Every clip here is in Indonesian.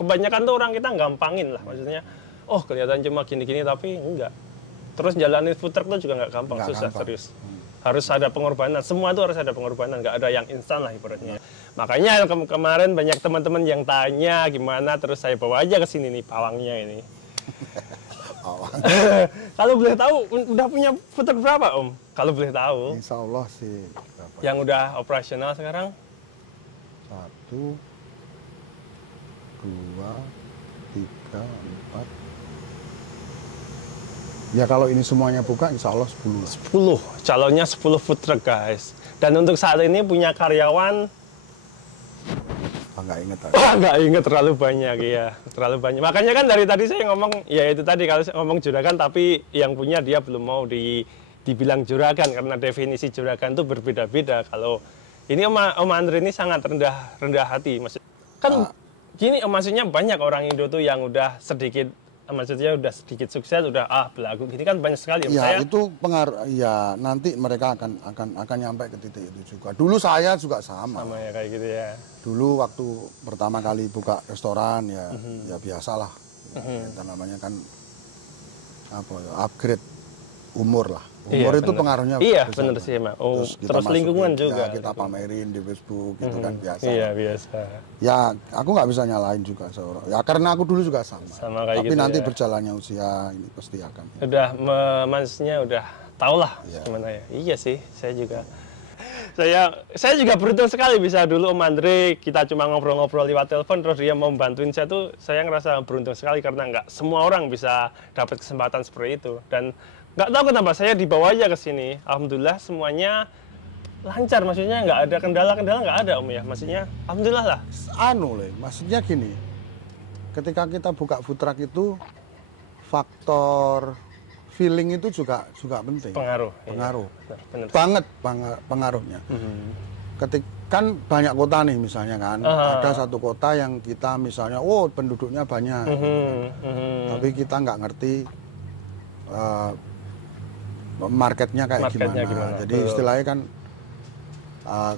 Kebanyakan tuh orang kita gampangin lah, maksudnya, oh kelihatan cuma gini-gini tapi enggak. Terus jalanin food truck tuh juga nggak gampang, susah, serius. Harus ada pengorbanan, semua itu harus ada pengorbanan, nggak ada yang instan lah ibaratnya. Makanya kemarin banyak teman-teman yang tanya gimana, terus saya bawa aja ke sini nih pawangnya ini. Kalau boleh tahu, udah punya food truck berapa Om? Kalau boleh tahu. Insya Allah sih. Yang udah operasional sekarang? 1, 2, 3, 4. Ya kalau ini semuanya buka, insya Allah 10. 10, calonnya 10 food truck guys. Dan untuk saat ini punya karyawan, nggak inget tadi. Nggak inget, terlalu banyak ya, terlalu banyak. Makanya kan dari tadi saya ngomong, ya itu tadi kalau saya ngomong juragan, tapi yang punya dia belum mau dibilang juragan karena definisi juragan itu berbeda-beda. Kalau ini Om Andre ini sangat rendah hati, kan gini maksudnya banyak orang Indo tuh yang udah sedikit. Maksudnya udah sedikit sukses, udah belagu gini kan banyak sekali. Ya saya, itu pengaruh, ya nanti mereka akan nyampe ke titik itu juga. Dulu saya juga sama. Sama ya kayak gitu ya. Dulu waktu pertama kali buka restoran ya, ya biasalah. Ya, namanya kan apa? Upgrade umur lah. Umur iya, itu pengaruhnya. Iya benar sih emang. Oh, terus lingkungan juga. Ya, kita pamerin di Facebook gitu kan biasa. Iya biasa. Ya aku nggak bisa nyalain juga seorang. Ya karena aku dulu juga sama. Kayak tapi gitu, nanti ya. Berjalannya usia ini pasti akan. Udah maksudnya udah tau lah gimana ya. Iya sih saya juga. Saya juga beruntung sekali bisa dulu Om Andre kita cuma ngobrol-ngobrol lewat telepon terus dia mau bantuin saya ngerasa beruntung sekali karena nggak semua orang bisa dapat kesempatan seperti itu. Dan nggak tahu kenapa saya dibawa aja ke sini. Alhamdulillah semuanya lancar, maksudnya nggak ada kendala-kendala, nggak ada Om ya. Maksudnya alhamdulillah lah. Maksudnya gini, ketika kita buka food truck itu faktor feeling itu juga penting. Pengaruh. Iya. Benar. Banget pengaruhnya. Kan banyak kota nih misalnya kan, ada satu kota yang kita misalnya, penduduknya banyak, tapi kita nggak ngerti marketnya kayak gimana. Jadi istilahnya kan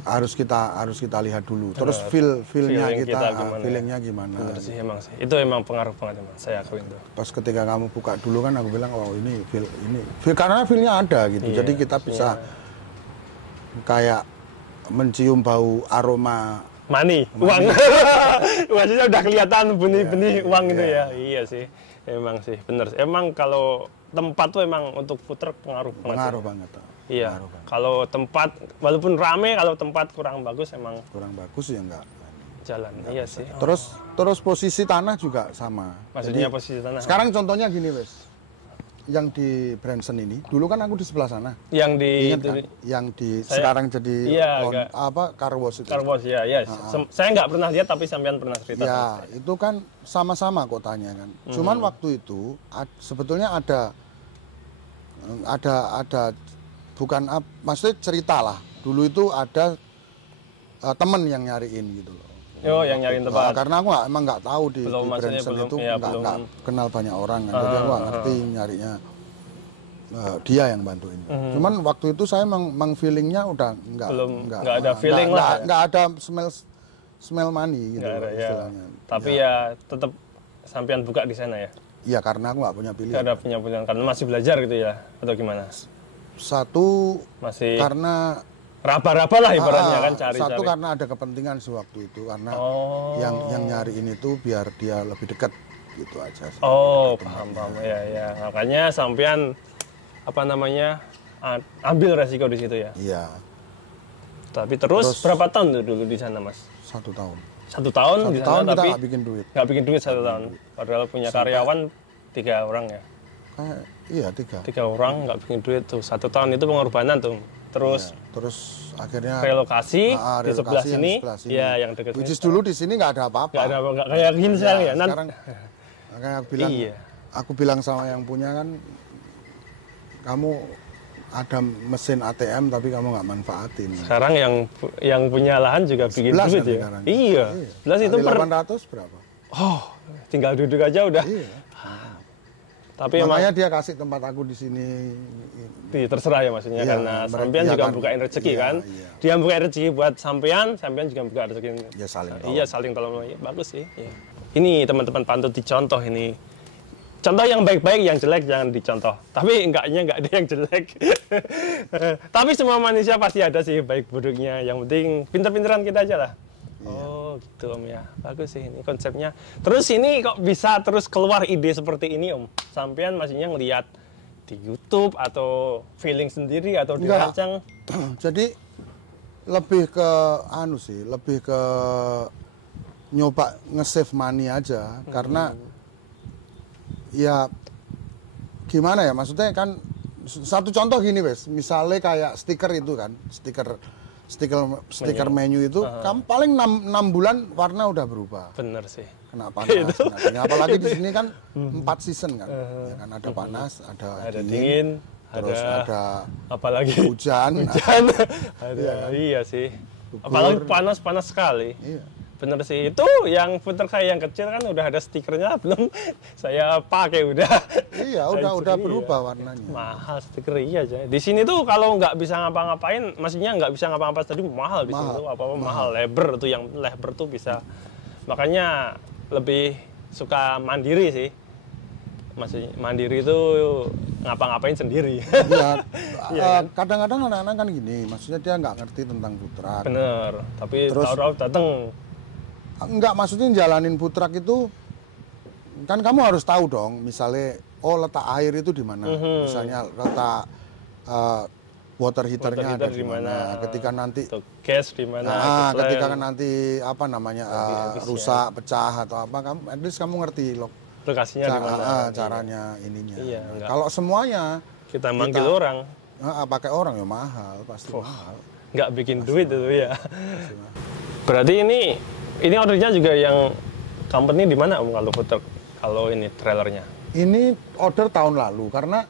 harus kita lihat dulu. Terus feelingnya feelingnya gimana. Bener sih emang sih. Itu emang pengaruh banget emang. Saya akuin tuh. Pas ketika kamu buka dulu kan aku bilang ini feel karena feelnya ada gitu. Iya, jadi kita bisa kayak mencium bau aroma money. Uang. Maksudnya udah kelihatan benih-benih uang itu ya. Iya sih. Emang sih bener. Emang kalau tempat tuh emang untuk food truck pengaruh banget. Iya. Kalau tempat walaupun rame, kalau tempat kurang bagus emang kurang bagus ya enggak jalan. Iya sih. Terus posisi tanah juga sama. Maksudnya jadi, posisi tanah. Sekarang contohnya gini, Wes. Yang di Branson ini, dulu kan aku di sebelah sana. Yang di sekarang jadi car wash itu. Car wash ya. Saya nggak pernah lihat tapi sampean pernah cerita. Ya, itu kan sama-sama kotanya kan. Cuman waktu itu sebetulnya ada bukan maksudnya cerita lah. Dulu itu ada temen yang nyariin gitu loh. Yang nyariin tempat. Karena aku emang nggak tahu di Branson itu nggak kenal banyak orang kan. Jadi aku nggak ngerti nyarinya. Dia yang bantuin. Cuman waktu itu saya emang feelingnya udah nggak ada feeling lah. Nggak ada smell money gitu istilahnya. Tapi ya tetap sampean buka di sana ya. Iya karena aku nggak punya pilihan. Nggak ada punya pilihan karena masih belajar gitu ya atau gimana? Satu masih karena raba-raba lah ibaratnya kan cari-cari. Satu karena ada kepentingan sewaktu itu karena yang nyariin itu biar dia lebih dekat gitu aja. Paham ya. Makanya sampean ambil resiko di situ ya. Iya. Tapi terus berapa tahun tuh dulu di sana Mas? 1 tahun. 1 tahun di sana kita tapi nggak bikin duit. Nggak bikin duit 1 tahun. Padahal punya karyawan 3 orang ya. Iya 3 orang nggak bikin duit tuh 1 tahun itu pengorbanan tuh. Terus akhirnya relokasi di sebelah sini. Ya yang dekat. Which is dulu di sini nggak ada apa-apa. Nggak kayak gini sekarang ya. Sekarang aku bilang sama yang punya kan, kamu ada mesin ATM tapi kamu nggak manfaatin. Sekarang yang punya lahan juga bikin duit ya. Sekarang. Iya. 11 itu 800 berapa? Tinggal duduk aja udah. Iya. Tapi makanya dia kasih tempat aku di sini. Terserah ya maksudnya, karena sampean juga bukain rezeki kan. Dia bukain rezeki buat sampean juga buka rezeki. Ya saling tolong. Iya, saling tolong. Ya, bagus sih. Ya. Ini teman-teman pantut dicontoh ini. Contoh yang baik-baik, yang jelek jangan dicontoh. Tapi enggak ada yang jelek. Tapi semua manusia pasti ada sih baik buruknya. Yang penting pinter-pinteran kita aja lah. Oh gitu Om ya, bagus sih ini konsepnya. Terus ini kok bisa terus keluar ide seperti ini Om? Sampean maksudnya ngelihat di YouTube atau feeling sendiri atau dirancang? Jadi lebih ke lebih ke nyoba nge-save money aja. Karena ya gimana ya, maksudnya kan satu contoh gini wes, misalnya kayak stiker itu kan, stiker menu itu kan paling 6 bulan warna udah berubah. Bener sih. Kena panas. Apalagi di sini kan 4 season kan. Ya kan ada panas, ada dingin, terus ada apalagi hujan. Ada, iya sih. Apalagi panas sekali. Iya. Bener sih, itu yang puter kayak yang kecil kan udah ada stikernya, belum saya pakai udah. Iya, udah berubah warnanya. Mahal stiker iya aja. Di sini tuh kalau nggak bisa ngapa-ngapain, maksudnya nggak bisa ngapa-ngapain tadi mahal di sini tuh, apa-apa mahal. Lebar tuh yang lebar tuh bisa. Makanya lebih suka mandiri sih. Maksudnya mandiri itu ngapa-ngapain sendiri. Iya, kadang-kadang anak-anak kan gini, maksudnya dia nggak ngerti tentang putrak. Bener, tapi tahu-tahu datang. Enggak, maksudnya jalanin putrak itu kan kamu harus tahu dong, misalnya letak air itu di mana, misalnya letak water heaternya ada di mana, ketika nanti gas di mana, ketika nanti apa namanya rusak, pecah atau apa, kamu at least kamu ngerti lokasinya di mana, caranya ininya. Iya, kalau semuanya kita manggil orang, pakai orang ya mahal, pasti mahal. Nggak bikin duit itu ya. Berarti ini ordernya juga yang company di mana Om kalau food truck, kalau ini trailernya? Ini order tahun lalu karena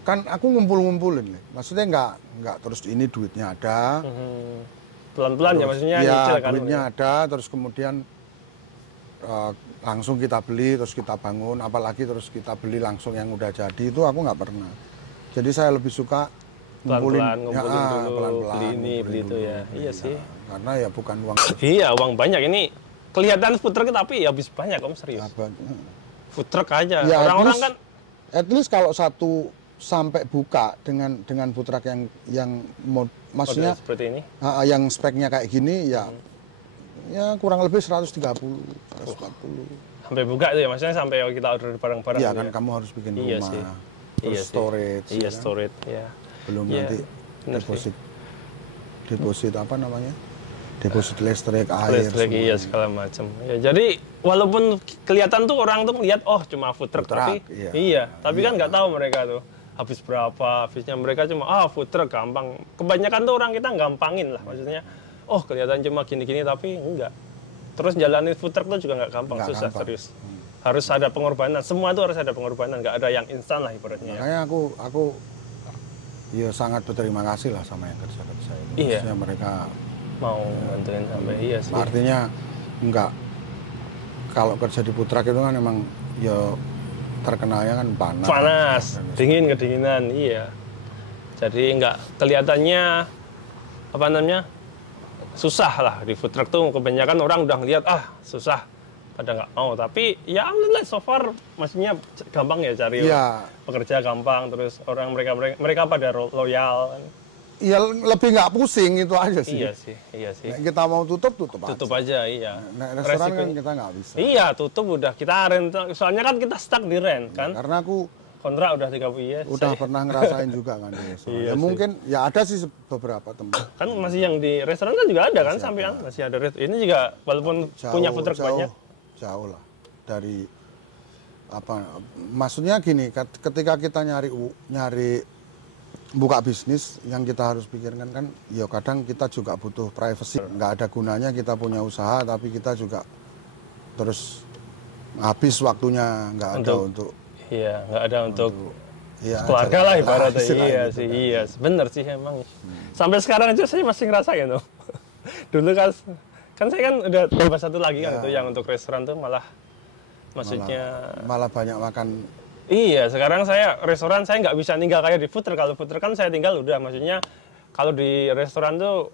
kan aku ngumpulin nih. Maksudnya nggak terus ini duitnya ada. Pelan-pelan ya maksudnya nyicil kan. Duitnya ada, terus kemudian langsung kita beli, terus kita bangun, apalagi terus kita beli langsung yang udah jadi, itu aku nggak pernah. Jadi saya lebih suka ngumpulin dulu, pelan-pelan, beli ini, beli itu ya. Iya sih. Karena ya bukan uang. Iya, uang banyak ini. Kelihatan food truck tapi habis banyak Om, serius. Food truck aja. Ya, orang-orang kan at least kalau satu sampai buka dengan food truck yang maksudnya seperti ini. Yang speknya kayak gini ya kurang lebih 130, 140. Sampai buka itu ya, maksudnya sampai kita order barang-barang. Iya kan, kamu harus bikin rumah. Terus storage. Iya, storage ya. Belum nanti deposit apa namanya? Deposit listrik, air, iya segala macam. Ya, jadi walaupun kelihatan tuh orang tuh ngeliat cuma food truck, tapi tapi kan nggak tahu mereka tuh habis berapa, habisnya mereka cuma food truck gampang. Kebanyakan tuh orang kita gampangin lah, maksudnya kelihatan cuma gini-gini tapi enggak. Terus jalanin food truck tuh juga nggak gampang, susah serius. Harus ada pengorbanan, semua tuh harus ada pengorbanan, nggak ada yang instan lah ibaratnya. Makanya aku ya sangat berterima kasih lah sama yang kerja-kerja itu. Maksudnya mereka mau bantuin sampai sih. Artinya enggak, kalau kerja di putrak itu kan emang ya terkenalnya kan panas, dingin, kedinginan, iya. Jadi enggak kelihatannya apa namanya susah lah di food truck tuh, kebanyakan orang udah ngeliat susah pada nggak mau, tapi ya alhamdulillah so far maksudnya gampang ya cari pekerja, gampang, terus orang mereka pada loyal kan. Ya lebih nggak pusing itu aja sih. Iya sih. Nah, kita mau tutup aja, iya. Nah, restoran kan kita nggak bisa. Iya, tutup udah kita rent, soalnya kan kita stuck di rent kan. Karena aku kontrak udah 30 udah pernah ngerasain juga kan di restoran. Ya mungkin ya ada sih beberapa tempat. Kan masih yang di restoran kan juga ada kan sampean, masih ada ini juga walaupun punya food truck banyak. Jauh lah dari maksudnya gini, ketika kita nyari buka bisnis, yang kita harus pikirkan kan ya kadang kita juga butuh privacy. Nggak ada gunanya kita punya usaha tapi kita juga terus habis waktunya nggak ada untuk nggak ada untuk keluarga lah ibaratnya. Iya, bener sih emang. Sampai sekarang aja saya masih ngerasain tuh. Dulu kan saya kan udah tambah satu lagi kan itu yang untuk restoran tuh malah Maksudnya malah banyak makan. Iya, sekarang restoran saya nggak bisa tinggal kayak di food truck. Kalau food truck kan saya tinggal udah, maksudnya kalau di restoran tuh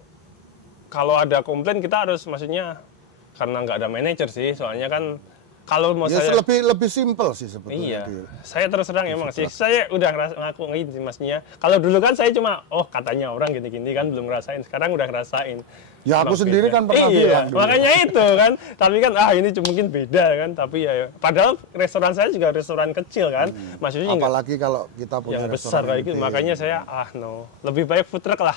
kalau ada komplain kita harus, maksudnya karena nggak ada manajer sih, soalnya kan kalau mau saya lebih simpel sih sebetulnya. Iya, saya terus terang emang sih, saya udah ngaku sih maksudnya. Kalau dulu kan saya cuma katanya orang gini-gini kan belum ngerasain, sekarang udah ngerasain. Ya aku sendiri kan pernah bilang dulu. Makanya itu kan, tapi kan ini mungkin beda kan, tapi ya padahal restoran saya juga restoran kecil kan, maksudnya apalagi kalau kita punya yang besar kayak gitu, makanya saya lebih baik food truck lah,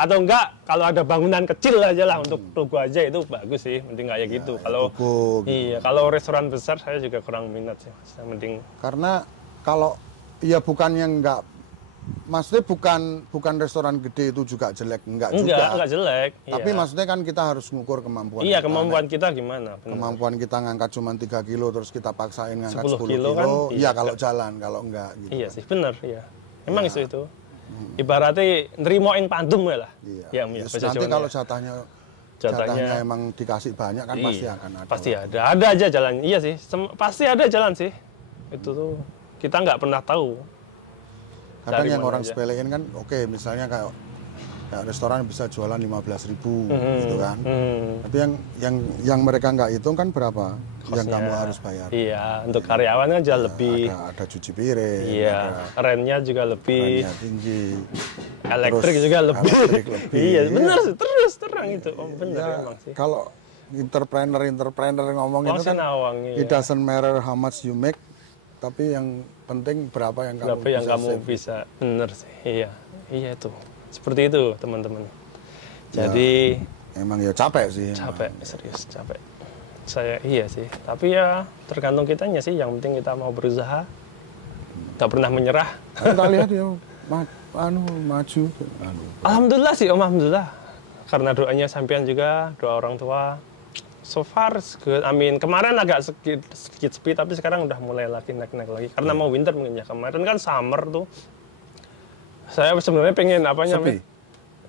atau enggak kalau ada bangunan kecil aja lah untuk toko aja itu bagus sih, mending kayak gitu. Kalau iya, kalau restoran besar saya juga kurang minat sih, mending karena kalau ya bukannya enggak. Maksudnya bukan restoran gede itu juga jelek, enggak jelek. Tapi maksudnya kan kita harus ngukur kemampuan. Iya, kemampuan kita gimana? Bener. Kemampuan kita ngangkat cuma 3 kilo terus kita paksain ngangkat 10 kilo. Kan, iya kalau jalan, kalau enggak gitu. Iya sih, bener ya. Emang itu. Ibaratnya nerimoin pandum lah. Iya. Nanti kalau jatahnya emang dikasih banyak kan pasti akan ada. Pasti ada. Ada aja jalan. Iya sih, pasti ada jalan sih. Itu tuh kita nggak pernah tahu. Kadang yang orang sepelein kan, oke, misalnya kayak restoran bisa jualan 15.000 gitu kan. Tapi yang mereka nggak hitung kan berapa kosnya, yang kamu harus bayar. Iya, untuk karyawan kan jauh lebih. Ada cuci piring. Iya, rentnya juga lebih. Rentnya tinggi. Elektrik juga lebih. Iya, benar sih, terus terang itu. Benar ya, emang sih. Kalau entrepreneur ngomong itu kan, it doesn't matter how much you make, tapi yang penting berapa yang kamu bisa. Bener sih, iya itu seperti itu teman-teman. Jadi emang ya capek sih. Serius capek. Saya sih, tapi ya tergantung kitanya sih. Yang penting kita mau berusaha, tak pernah menyerah. Kita lihat ya maju. Alhamdulillah sih, alhamdulillah. Karena doanya sampean juga, doa orang tua. So far good. Amin. Kemarin agak sedikit sepi, tapi sekarang udah mulai naik lagi. Karena mau winter mungkin ya. Kemarin kan summer tuh. Saya sebenarnya pengen sepi.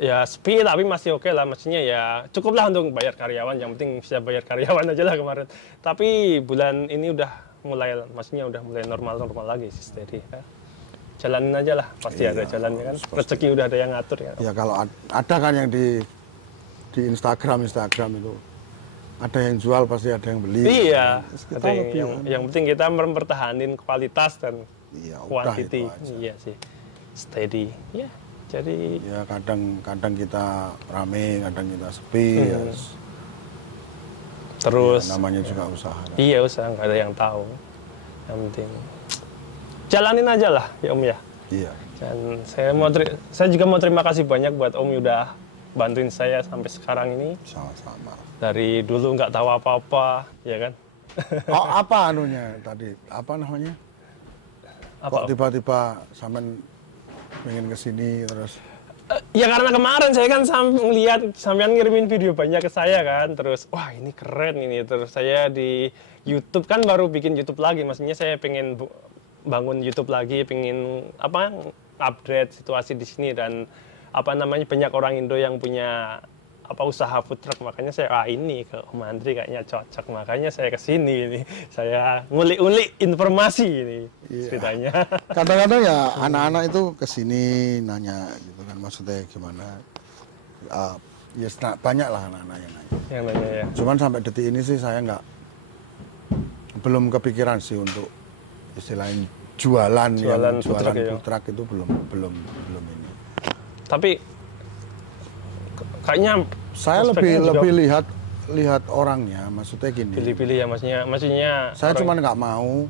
Ya sepi tapi masih oke lah. Maksudnya ya cukup lah untuk bayar karyawan. Yang penting bisa bayar karyawan aja lah kemarin. Tapi bulan ini udah mulai normal lagi sih, steady. Ya. Jalanin aja lah. Pasti ada jalannya kan. Rezeki udah ada yang ngatur ya. Ya kalau ada kan yang di Instagram itu. Ada yang jual pasti ada yang beli. Iya. Yang penting kita mempertahankan kualitas dan quantity. Iya sih. Steady. Iya. Jadi ya kadang kita rame, kadang kita sepi. Terus namanya juga usaha. Iya, usaha, nggak ada yang tahu. Yang penting jalanin aja lah ya Om ya. Iya. Dan saya juga mau terima kasih banyak buat Om udah bantuin saya sampai sekarang ini. Sama-sama. Dari dulu nggak tahu apa-apa, ya kan? Apa anunya tadi? Apa namanya? Kok tiba-tiba sampean pengen kesini terus? Ya karena kemarin saya kan lihat sampean ngirimin video banyak ke saya kan, terus wah ini keren ini, terus saya di YouTube kan baru bikin YouTube lagi, maksudnya saya pengen bangun YouTube lagi, pengen update situasi di sini dan banyak orang Indo yang punya usaha food truck, makanya saya ini ke Om Andri kayaknya cocok, makanya saya kesini ini, saya ngulik-ngulik informasi ini ceritanya. Kadang-kadang ya anak-anak itu kesini nanya gitu kan, maksudnya gimana? Ya banyak lah anak-anak yang nanya ya. Cuman sampai detik ini sih saya belum kepikiran sih untuk istilahnya jualan food truck itu belum ini. Tapi kayaknya saya lebih lihat orangnya, maksudnya gini. Pilih-pilih ya maksudnya. Saya cuma nggak mau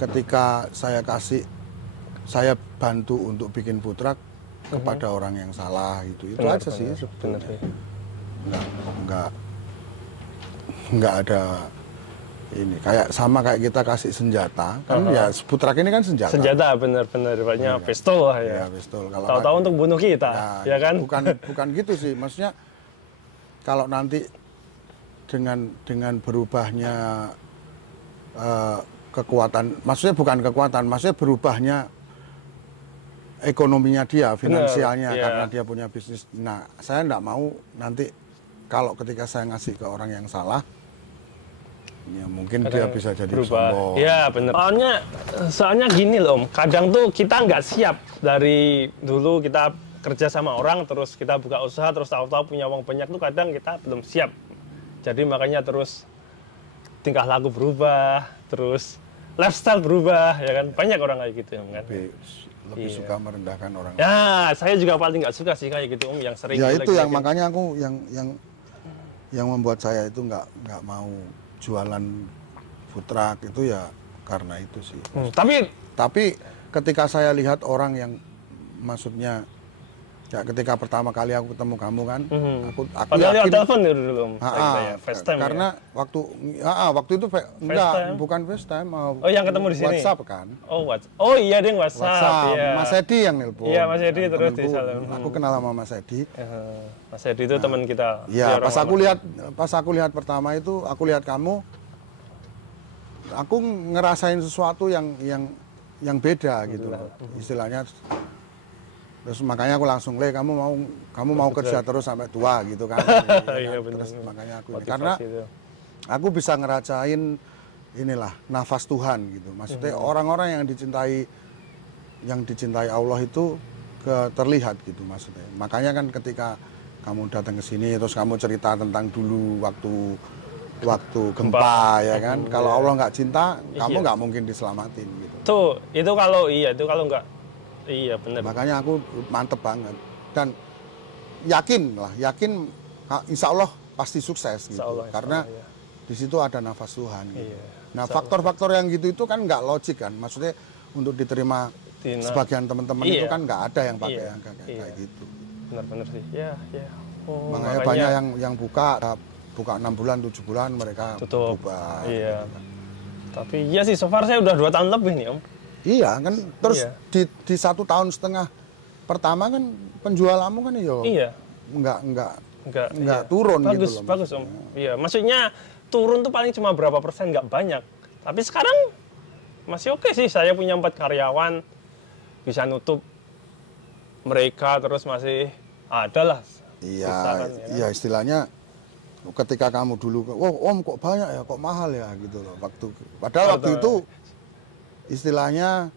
ketika saya bantu untuk bikin food truck kepada orang yang salah itu aja sih sebetulnya. Nggak ada ini kayak kita kasih senjata kan ya food truck ini kan senjata bener banyak pistol lah ya pistol tahu-tahu untuk bunuh kita ya kan bukan gitu sih, maksudnya kalau nanti dengan berubahnya kekuatan, maksudnya bukan kekuatan, maksudnya berubahnya ekonominya dia, finansialnya karena dia punya bisnis. Nah saya nggak mau nanti kalau ketika saya ngasih ke orang yang salah Ya mungkin kadang dia bisa jadi berubah. Sombong. Iya benar. Soalnya gini loh Om, kadang tuh kita nggak siap. Dari dulu kita kerja sama orang, terus kita buka usaha, terus tahu-tahu punya uang banyak tuh kadang kita belum siap. Jadi makanya terus tingkah laku berubah, terus lifestyle berubah, ya kan? Banyak orang kayak gitu kan. Lebih suka merendahkan orang. Ya, saya juga paling nggak suka sih kayak gitu Om, yang sering. Ya itu yang makanya aku yang membuat saya itu nggak mau jualan food truck itu ya karena itu sih. Tapi ketika saya lihat orang yang maksudnya ya ketika pertama kali aku ketemu kamu kan, aku padahal yakin. Telepon dulu FaceTime. Karena ya? waktu itu bukan FaceTime. Oh yang ketemu di sini. WhatsApp kan? Oh iya ding WhatsApp. Iya. Mas Edi yang nelpon. Iya Mas Edi terus di salon. Aku kenal sama Mas Edi. Mas Edi itu teman kita. Iya. Pas aku lihat pertama itu, aku lihat kamu, aku ngerasain sesuatu yang beda gitu loh. Istilahnya. Terus makanya aku langsung kamu mau kerja terus sampai tua gitu kan. Iya, terus makanya aku ini. Karena aku bisa ngerasain inilah nafas Tuhan gitu. Maksudnya orang-orang yang dicintai Allah itu terlihat gitu maksudnya. Makanya kan ketika kamu datang ke sini terus kamu cerita tentang dulu waktu gempa ya kan. Kalau Allah nggak cinta, kamu nggak mungkin diselamatin gitu. Itu kalau nggak. Iya benar. Makanya aku mantep banget dan yakin insya Allah pasti sukses gitu. Karena di situ ada nafas Tuhan. Gitu. Nah faktor-faktor yang gitu itu kan nggak logik kan. Maksudnya untuk diterima sebagian teman-teman itu kan nggak ada yang pakai yang kayak gitu. Benar-benar sih. Iya. Makanya banyak yang buka 6 bulan 7 bulan mereka tutup. Bubar. Iya. Gitu. Tapi iya sih so far saya udah 2 tahun lebih nih Om. Iya kan, terus di 1,5 tahun pertama kan penjualanmu kan nggak turun bagus, gitu loh. Bagus Om. Iya, maksudnya turun tuh paling cuma berapa persen, nggak banyak. Tapi sekarang masih oke sih, saya punya 4 karyawan, bisa nutup mereka terus masih ada lah. Iya istilahnya ketika kamu dulu, Om kok banyak ya, kok mahal ya gitu loh. Padahal waktu itu istilahnya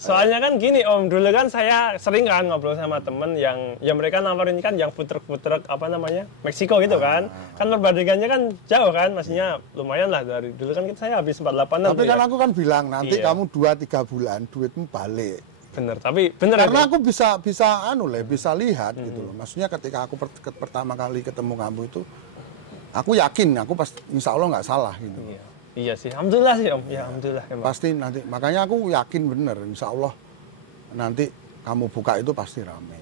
soalnya kan gini Om, dulu kan saya sering kan ngobrol sama temen yang mereka nawarin kan yang food truck apa namanya Meksiko gitu kan perbandingannya kan jauh kan, maksudnya lumayan lah dari dulu kan saya habis 48an. Tapi kan aku kan bilang nanti kamu 2-3 bulan duitmu balik. Bener karena aku bisa lihat gitu loh. Maksudnya ketika aku pertama kali ketemu kamu itu aku yakin aku pasti insya Allah nggak salah gitu. Iya sih, alhamdulillah sih Om. Ya alhamdulillah. Emang. Pasti nanti, makanya aku yakin bener, insya Allah nanti kamu buka itu pasti ramai.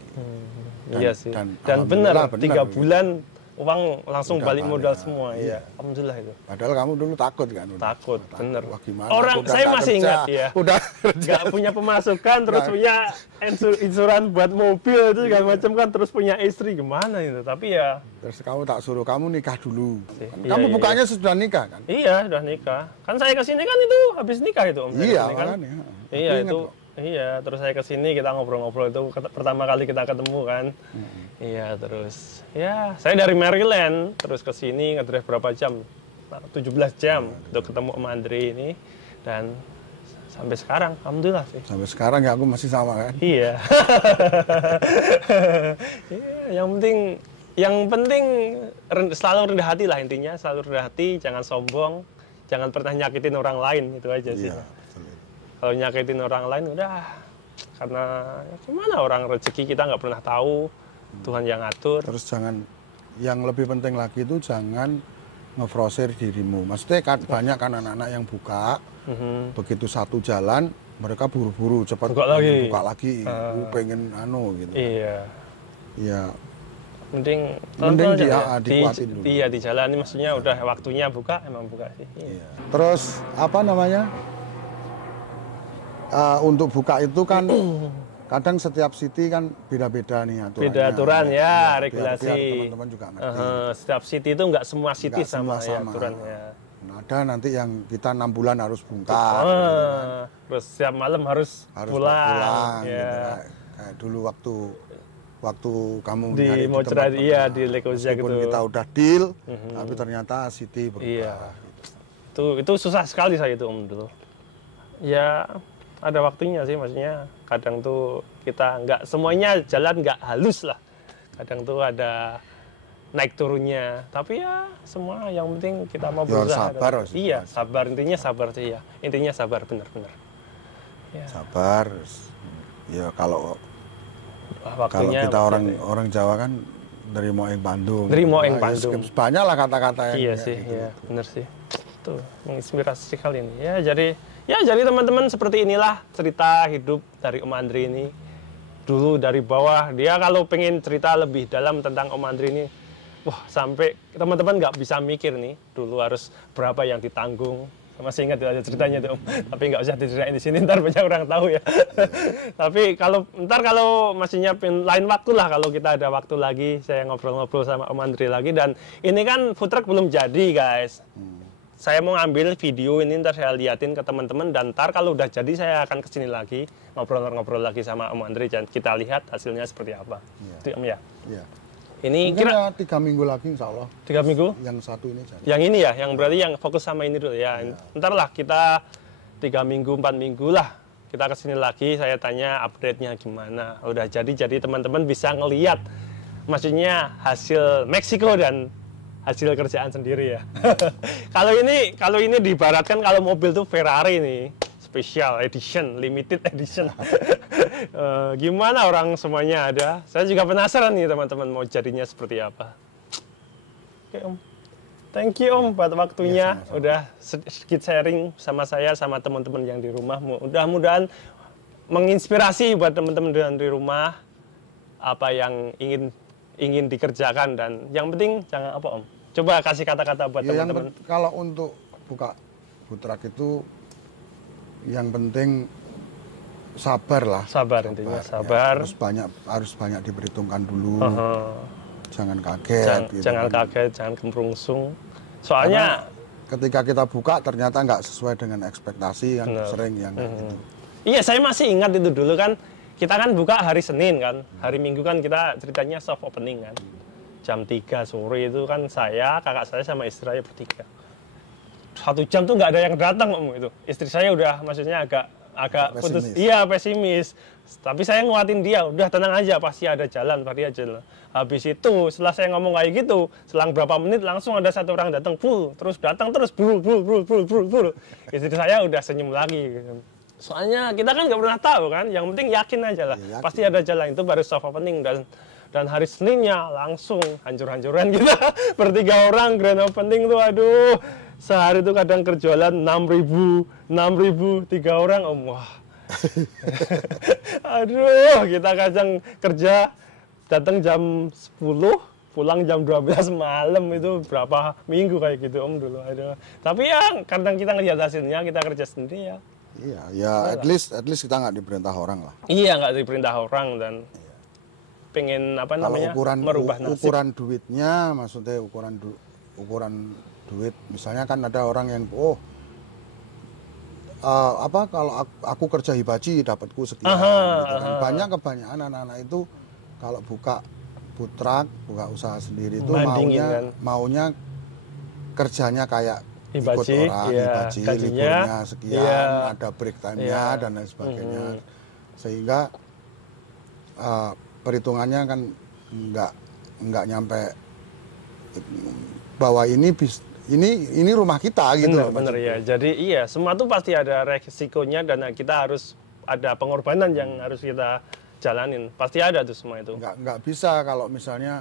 Iya sih. Dan bener 3 bulan uang langsung balik modal semua. Iya. Alhamdulillah itu. Padahal kamu dulu takut kan? Takut, bener. Wah, gimana? Orang saya masih ingat ya. Udah nggak punya pemasukan, terus punya insuran buat mobil itu segala macam kan, terus punya istri gimana itu. Tapi ya. Terus kamu tak suruh kamu nikah dulu. Kamu bukanya sudah nikah kan? Iya, sudah nikah. Kan saya kesini kan itu habis nikah itu Om. Iya, kan? Iya itu. Iya, terus saya kesini kita ngobrol-ngobrol itu pertama kali kita ketemu kan. Iya, terus ya saya dari Maryland terus kesini ngedrive berapa jam? 17 jam untuk ketemu Om Andre ini dan sampai sekarang alhamdulillah sih. Sampai sekarang ya aku masih sama kan? Iya. yang penting selalu rendah hati lah intinya, selalu rendah hati, jangan sombong, jangan pernah nyakitin orang lain, itu aja sih. Iya. Kalau nyakitin orang lain udah, karena ya gimana orang rezeki kita nggak pernah tahu, Tuhan yang ngatur. Terus jangan, yang lebih penting lagi itu jangan ngefrosir dirimu. Maksudnya kan banyak kan anak-anak yang buka, begitu satu jalan mereka buru-buru cepat buka lagi. Pengen gitu. Iya. Iya. Mending dikuatin dulu. Iya, dijalani, maksudnya udah waktunya buka, emang buka sih. Iya. Terus apa namanya? Untuk buka itu kan kadang setiap city kan beda-beda nih aturannya. Beda aturan ya, regulasi. Biar teman-teman juga ngerti. Setiap city itu nggak semua city sama ya aturannya. Nah, ada nanti yang kita 6 bulan harus bongkar. Terus setiap malam harus pulang. Ya. Gitu. Kayak dulu waktu kamu di Mocerati, iya di Lekosia gitu. Kita udah deal, tapi ternyata city berubah. Iya. Gitu. Itu susah sekali saya itu Om dulu. Ya ada waktunya sih, maksudnya kadang tuh kita nggak semuanya jalan nggak halus lah. Kadang tuh ada naik turunnya, tapi ya semua yang penting kita mau berusaha. Sabar. Iya, sabar, intinya sabar sih ya. Intinya sabar benar-benar. Ya. Sabar. Ya kalau waktunya kita orang Jawa kan dari Moeng Bandung. Dari Moeng Bandung. Banyak lah kata-kata yang iya sih, gitu. Ya benar sih. Tuh menginspirasi sekali ini. Ya jadi teman-teman seperti inilah cerita hidup dari Om Andri ini. Dulu dari bawah, dia kalau pengen cerita lebih dalam tentang Om Andri ini, wah sampai teman-teman nggak bisa mikir nih, dulu harus berapa yang ditanggung. Masih ingat aja ceritanya tuh Om, tapi nggak usah diceritain di sini, ntar banyak orang tahu ya. Tapi kalau masih nyiapin lain waktu lah, kalau kita ada waktu lagi, saya ngobrol-ngobrol sama Om Andri lagi. Dan ini kan food truck belum jadi guys. Saya mau ngambil video ini, ntar saya liatin ke teman-teman, dan ntar kalau udah jadi saya akan kesini lagi, ngobrol-ngobrol lagi sama Om Andri, dan kita lihat hasilnya seperti apa. Itu Om ya? Iya. Ini mungkin kira 3 minggu lagi insya Allah. 3 minggu? Yang satu ini jadi. Yang ini ya, yang berarti yang fokus sama ini dulu ya. Ntar lah kita 3 minggu, 4 minggu lah. Kita kesini lagi, saya tanya update-nya gimana. Udah jadi teman-teman bisa ngeliat. Maksudnya hasil Meksiko dan hasil kerjaan sendiri ya. Kalau ini diibaratkan kalau mobil tuh Ferrari nih. Special edition, limited edition. Gimana orang semuanya ada? Saya juga penasaran nih teman-teman mau jadinya seperti apa. Oke Om, thank you Om buat waktunya. Ya, udah sedikit sharing sama saya sama teman-teman yang di rumah. Mudah-mudahan menginspirasi buat teman-teman yang di rumah apa yang ingin dikerjakan, dan yang penting jangan apa Om. Coba kasih kata-kata buat teman-teman. Kalau untuk buka food truck itu yang penting sabar lah. Sabar intinya, sabar. Ya, harus banyak diperhitungkan dulu. Jangan kaget. Jangan kaget, jangan kemrungsung. Soalnya karena ketika kita buka ternyata nggak sesuai dengan ekspektasi yang sering yang gitu. Iya, saya masih ingat itu dulu kan. Kita kan buka hari Senin kan. Hari Minggu kan kita ceritanya soft opening kan. Jam 3 sore itu kan saya, kakak saya sama istri saya bertiga. 1 jam tuh nggak ada yang datang Om itu. Istri saya udah maksudnya agak putus, pesimis. Tapi saya nguatin dia, udah tenang aja, pasti ada jalan, pasti aja. Habis itu setelah saya ngomong kayak gitu, selang berapa menit langsung ada 1 orang datang, terus datang terus, bul. Istri saya udah senyum lagi. Soalnya kita kan nggak pernah tahu kan, yang penting yakin aja lah, pasti ada jalan. Itu baru soft opening, dan hari Seninnya langsung hancur-hancuran kita bertiga orang grand opening tuh, aduh. Sehari itu kadang kerjualan 6.000, 3 orang Om. Wah. Aduh, kita kadang kerja datang jam 10, pulang jam 12 malam, itu berapa minggu kayak gitu Om dulu. Aduh. Tapi ya kadang kita ngelihat hasilnya, kita kerja sendiri ya. Iya, ya at least kita nggak diperintah orang lah. Iya, nggak diperintah orang, dan pengen apa namanya, merubah nasib. Ukuran duitnya, maksudnya ukuran duit, misalnya kan ada orang yang kalau aku kerja hibaji dapatku sekian gitu kan. Kebanyakan anak-anak itu kalau buka food truck, buka usaha sendiri itu maunya kerjanya kayak ikut orang, hibaji, liburnya sekian, ada break time-nya dan lain sebagainya. Sehingga perhitungannya kan nggak nyampe bahwa ini rumah kita gitu. Bener ya. Jadi iya, semua tuh pasti ada resikonya, dan kita harus ada pengorbanan yang harus kita jalanin. Pasti ada tuh semua itu. Nggak bisa kalau misalnya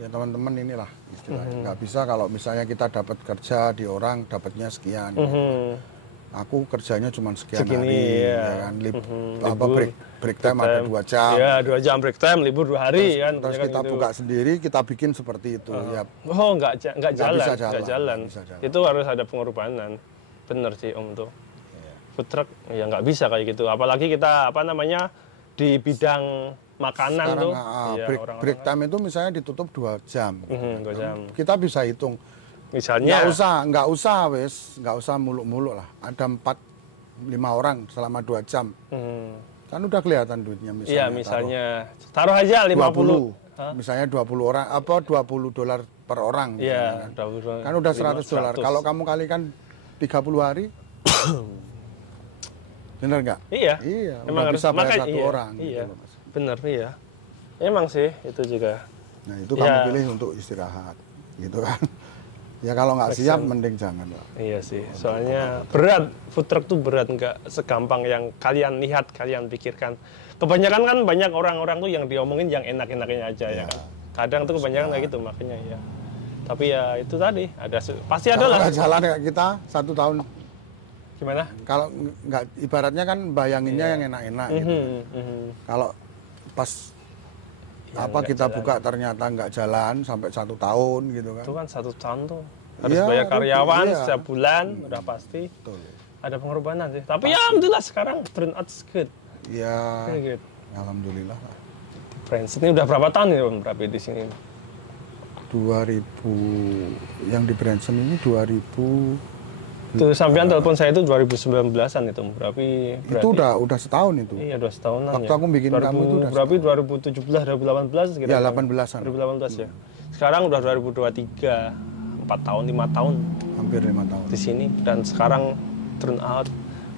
ya teman-teman inilah istilahnya. Nggak bisa kalau misalnya kita dapat kerja di orang dapatnya sekian. Aku kerjanya cuma sekian hari, ya kan. Break time ada 2 jam. Iya, 2 jam break time, libur 2 hari kan. Terus kita buka sendiri, kita bikin seperti itu. Ya. Nggak jalan. Itu harus ada pengorbanan. Bener sih Om tuh. Food truck ya nggak bisa kayak gitu. Apalagi kita di bidang makanan. Sekarang, tuh. Break time itu misalnya ditutup 2 jam. 2 jam. Kita bisa hitung. Misalnya nggak usah muluk-muluk lah. Ada 4-5 orang selama 2 jam. Kan udah kelihatan duitnya misalnya. Iya, misalnya taruh aja 50. Misalnya 20 orang, $20 per orang. Iya, kan udah $100. Kalau kamu kalikan 30 hari. Bener nggak? Iya. Iya, emang harus bisa bayar satu iya, orang. Iya, gitu, Mas. bener, iya. Emang sih, itu juga. Nah, itu kamu pilih untuk istirahat, gitu kan. Ya kalau nggak siap, mending jangan lah. Iya sih, soalnya berat. Food truck tuh berat, nggak segampang yang kalian lihat, kalian pikirkan. Kebanyakan kan banyak orang-orang tuh yang diomongin yang enak-enaknya aja ya kan. Kadang tuh kebanyakan kayak gitu, makanya ya. Tapi ya itu tadi, pasti ada lah. Jalan kayak kita 1 tahun. Gimana? Kalau nggak, ibaratnya kan bayanginnya yang enak-enak gitu. Kalau pas kita jalan. buka ternyata nggak jalan sampai 1 tahun gitu kan. Itu kan 1 tahun tuh harus bayar karyawan setiap bulan, udah pasti. Betul. Ada pengorbanan sih. Tapi ya alhamdulillah sekarang turn out good. Ya, Good. alhamdulillah. Friends, ini udah berapa tahun ya Om Rapi di sini? 2000 yang di Branson ini 2000. Itu sampean telepon saya itu 2019-an itu berarti itu udah setahun itu. Iya, udah setahunan. Waktu aku bikin kamu itu udah berarti 2017 2018 gitu. Ya, 18-an. 2018 ya. Sekarang udah 2023, 4 tahun, 5 tahun. Hampir 5 tahun. Di sini dan sekarang turn out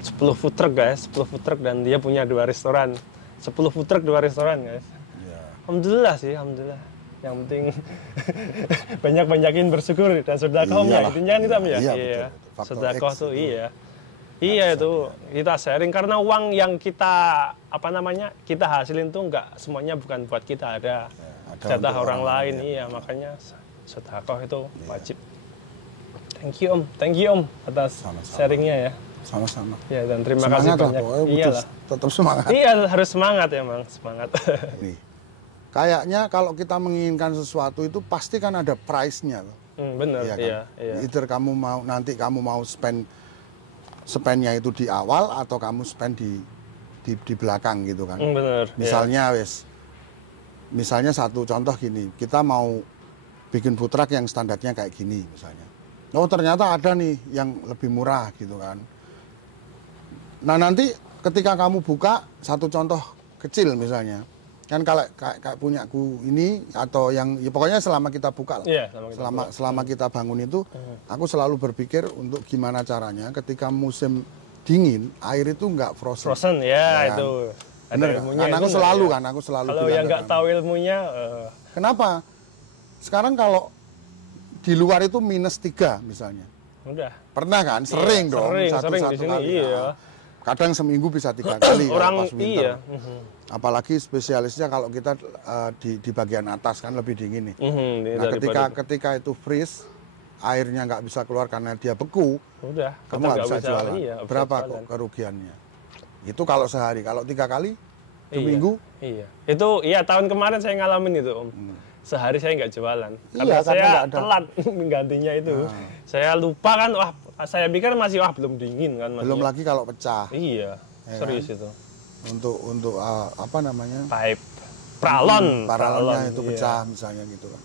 10 food truck guys, 10 food truck dan dia punya 2 restoran. 10 food truck 2 restoran guys. Ya. Alhamdulillah sih, alhamdulillah. Yang penting banyak-banyakin bersyukur dan sedekah ya. Intinya itu ya. Iya. Sedekah tuh iya. Iya itu kita sharing karena uang yang kita kita hasilin tuh nggak semuanya bukan buat kita, ada jatah orang lain. Iya, makanya sedekah itu wajib. Thank you Om atas sharingnya ya. Sama-sama. Ya, dan terima kasih banyak. Iyalah. Tetap semangat. Iya, harus semangat emang, semangat. Nih. Kayaknya kalau kita menginginkan sesuatu itu pasti kan ada price-nya loh. Bener, iya. Kan? Iya. Either kamu mau spend-nya itu di awal atau kamu spend di belakang gitu kan. Bener. Misalnya misalnya satu contoh gini, kita mau bikin food truck yang standarnya kayak gini misalnya. Oh ternyata ada nih yang lebih murah gitu kan. Nah nanti ketika kamu buka, satu contoh kecil misalnya, kan kalau kayak punyaku ini atau yang ya pokoknya selama kita buka lah, selama kita bangun itu, aku selalu berpikir untuk gimana caranya ketika musim dingin air itu nggak frozen. Frozen ya itu. Bener kan? Karena aku selalu kalau yang nggak tahu ilmunya. Kenapa? Sekarang kalau di luar itu -3 misalnya. Udah. Pernah kan? Sering dong. Sering di sini. Kali. Iya. Kadang seminggu bisa 3 kali. Orang pas winter. iya. Apalagi spesialisnya kalau kita di bagian atas kan lebih dingin nih. Nah ketika itu freeze, airnya nggak bisa keluar karena dia beku. Udah. Kamu nggak bisa jualan. Iya, berapa kok kerugiannya? Itu kalau sehari. Kalau 3 kali, seminggu. Iya. Itu tahun kemarin saya ngalamin itu Om. Sehari saya nggak jualan. Karena saya telat menggantinya itu. Saya lupa kan, saya pikir masih belum dingin kan. Belum lagi kalau pecah. Iya, serius kan? Itu. Untuk apa namanya? Pipe. Paralonnya itu pecah misalnya gitu kan.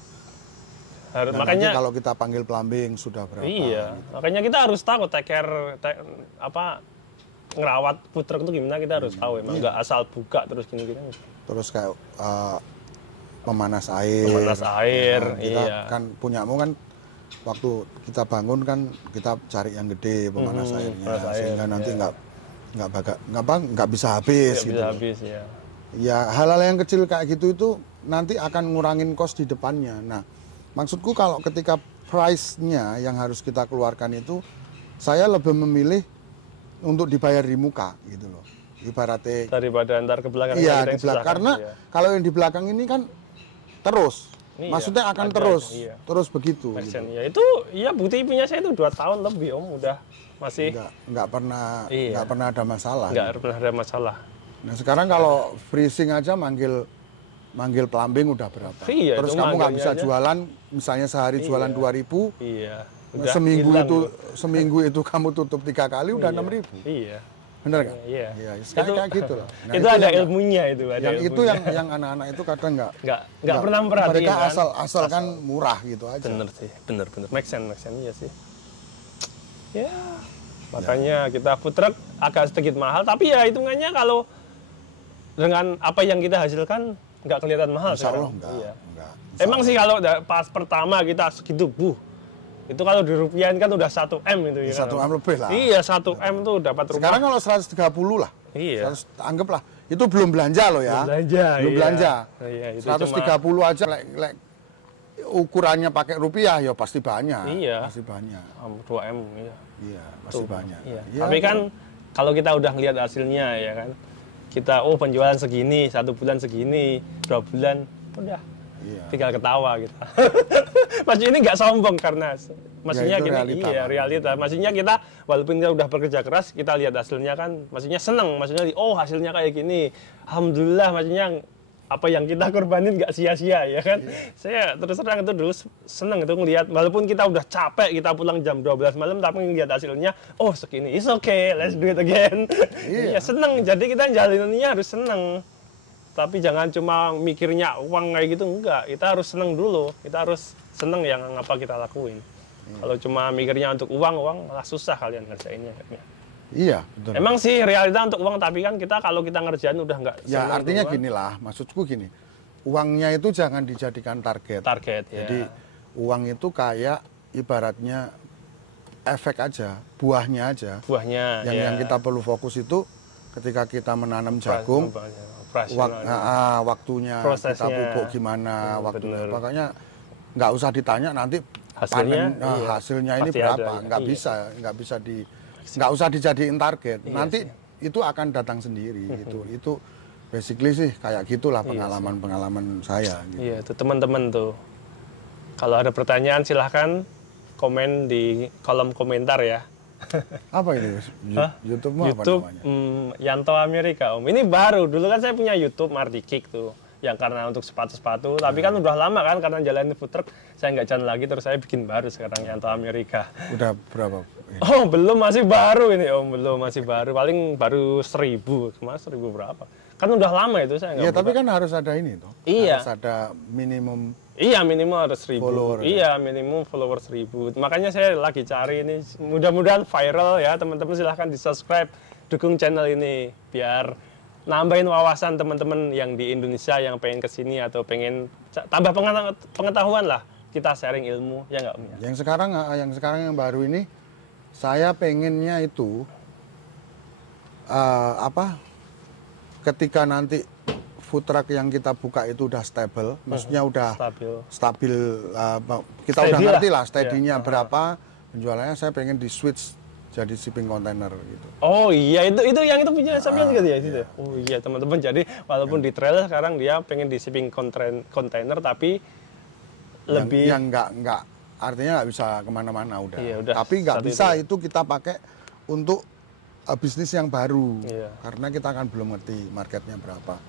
Makanya kalau kita panggil plumbing sudah berapa? Iya, gitu. Makanya kita harus tahu ngerawat food truck itu gimana, kita harus tahu emang nggak asal buka terus gini-gini. Terus kayak pemanas air. Kita kan punyamu kan waktu kita bangun kan kita cari yang gede pemanas airnya sehingga nanti nggak bisa habis gitu. Ya hal-hal yang kecil kayak gitu itu nanti akan ngurangin cost di depannya. Nah maksudku kalau ketika price-nya yang harus kita keluarkan itu, saya lebih memilih untuk dibayar di muka gitu loh. Ibaratnya daripada antar ke belakang. Iya di belakang karena kalau yang di belakang ini kan terus. Maksudnya akan terus begitu. Gitu. Ya itu, bukti punya saya itu 2 tahun lebih Om, udah masih nggak pernah ada masalah. Nggak pernah ada masalah. Nah sekarang kalau freezing aja manggil plumbing udah berapa? Iya, terus kamu nggak bisa jualan, misalnya sehari jualan 2.000. Iya. Seminggu itu kamu tutup 3 kali udah 6.000. Iya. Bener kan? Iya. Kayak gitu lah. Nah, itu ada ilmunya itu. Itu yang anak-anak itu kadang nggak pernah memperhatikan. Mereka asal kan murah gitu aja. Bener sih, bener. Make sense iya sih. Ya, makanya kita food truck agak sedikit mahal, tapi ya hitungannya kalau dengan apa yang kita hasilkan nggak kelihatan mahal. Insya Allah enggak. Emang sih kalau pas pertama kita segitu, Itu kalau dirupiahin kan udah 1 M itu ya. 1 M lebih lah. Iya, 1 M tuh dapat rumah. Sekarang kalau 130 lah. Iya. Anggaplah itu belum belanja loh ya. Belum belanja. Iya, itu 130 aja ukurannya pakai rupiah ya pasti banyak. Iya. Pasti banyak. 2 M iya. Iya, pasti banyak. Iya. Ya, tapi kan kalau kita udah lihat hasilnya ya kan. Kita penjualan segini, 1 bulan segini, 2 bulan udah. Iya. Tinggal ketawa kita. Maksudnya ini nggak sombong karena maksudnya ya, gini, realita. Maksudnya kita walaupun kita udah bekerja keras, kita lihat hasilnya kan, maksudnya seneng, maksudnya hasilnya kayak gini. Alhamdulillah, maksudnya apa yang kita korbanin nggak sia-sia ya kan. Iya. Saya terus terang itu dulu seneng itu ngelihat walaupun kita udah capek, kita pulang jam 12 malam tapi ngelihat hasilnya, segini, it's okay, let's do it again. Iya. Ya seneng, jadi kita jalaninnya harus seneng. Tapi jangan cuma mikirnya uang kayak gitu, enggak. Kita harus seneng dulu, kita harus seneng yang apa kita lakuin. Kalau cuma mikirnya untuk uang malah susah kalian ngerjainnya. Iya, betul. Emang sih realita untuk uang, tapi kan kita kalau kita ngerjain udah nggak. Ya artinya gini lah, maksudku gini, uangnya itu jangan dijadikan target. Target, ya. Jadi uang itu kayak ibaratnya efek aja, buahnya aja. Buahnya. Yang kita perlu fokus itu ketika kita menanam jagung, waktunya prosesnya, kita pupuk gimana, waktunya. Makanya nggak usah ditanya nanti hasilnya, hasilnya ini berapa, nggak usah dijadiin target. Nanti itu akan datang sendiri. Itu basically sih kayak gitulah pengalaman saya. Gitu. Iya, itu teman-teman tuh. Kalau ada pertanyaan silahkan komen di kolom komentar ya. Apa ini? YouTube apa namanya? Yanto Amerika Om. Ini baru. Dulu kan saya punya YouTube Mardi Kick tuh. Yang karena untuk sepatu-sepatu, tapi kan udah lama kan karena jalanin food truck, saya nggak jalan lagi, terus saya bikin baru sekarang Yanto Amerika. Udah berapa? Belum, masih baru ini Om, belum, masih baru, paling baru 1000, kemarin 1000 berapa? Kan udah lama itu saya nggak. Iya, tapi kan harus ada ini tuh. Iya. Harus ada minimum. Iya, minimal harus 1000. Follower. Iya, minimum follower 1000. Makanya saya lagi cari ini, mudah-mudahan viral ya, teman-teman silahkan di-subscribe, dukung channel ini biar nambahin wawasan teman-teman yang di Indonesia yang pengen kesini atau pengen tambah pengetahuan lah, kita sharing ilmu ya nggak Om ya? Yang sekarang yang baru ini saya pengennya itu ketika nanti food truck yang kita buka itu udah stable, maksudnya udah stabil, kita udah ngerti lah steady-nya berapa penjualannya, saya pengen di switch jadi shipping container gitu. Oh iya, itu yang itu punya sampean gitu ya situ. Oh iya teman-teman, jadi walaupun di trailer sekarang dia pengen di shipping container tapi lebih yang nggak artinya nggak bisa kemana-mana udah. Iya, udah. Tapi nggak bisa itu kita pakai untuk bisnis yang baru. Iya. Karena kita kan belum ngerti marketnya berapa.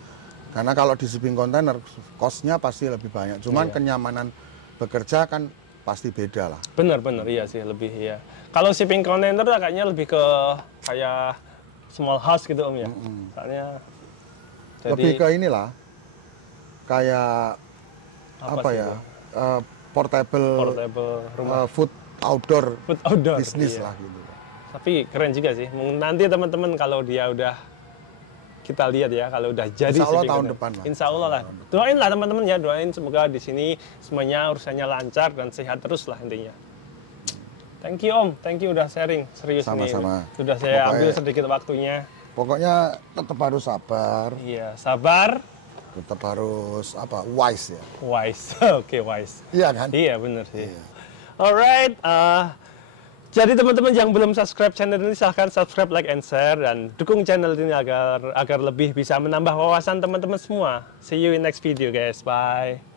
Karena kalau di shipping container cost-nya pasti lebih banyak. Cuman kenyamanan bekerja kan pasti beda lah. Bener iya sih, lebih ya. Kalau shipping container kayaknya lebih ke kayak small house gitu Om ya. Soalnya lebih ke inilah kayak apa ya, portable rumah. Food outdoor bisnis lah gitu. Tapi keren juga sih. Nanti teman-teman kalau dia udah, kita lihat ya kalau udah jadi. Insya Allah tahun depan lah. Insya Allah lah. Doain lah teman-teman ya, doain semoga di sini semuanya urusannya lancar dan sehat terus lah intinya. Thank you Om, thank you udah sharing, serius nih. Sama-sama. Sudah saya ambil sedikit waktunya. Pokoknya tetap harus sabar. Iya, sabar. Tetap harus wise ya. Wise, oke, wise. Iya kan? Iya benar sih. Iya. Alright, jadi teman-teman yang belum subscribe channel ini silahkan subscribe, like, and share dan dukung channel ini agar lebih bisa menambah wawasan teman-teman semua. See you in next video guys, bye.